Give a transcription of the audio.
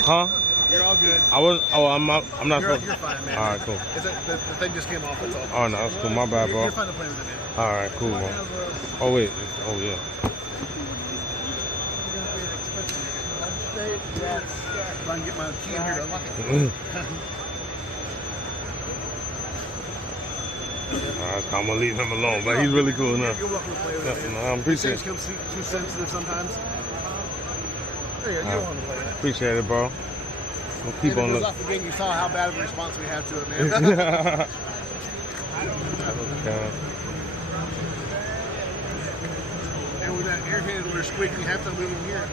Huh? You're all good. I'm not supposed. You're fine, man. All right, cool. The thing just came off. That's all. Oh, no, that's cool. My bad, bro. You're fine to play with it, man. All right, cool, man. Oh, wait. Oh, yeah. If I can get my key in here to unlock it. I'm gonna leave him alone, but he's really cool enough. You're welcome to play with it. I appreciate it. Things come too sensitive sometimes. There you go. You're welcome to play with it. Appreciate it, bro. We'll keep on looking. Off the game, you saw how bad of a response we had to it, man. Okay. And with that air handler squeaking, you have to move in here.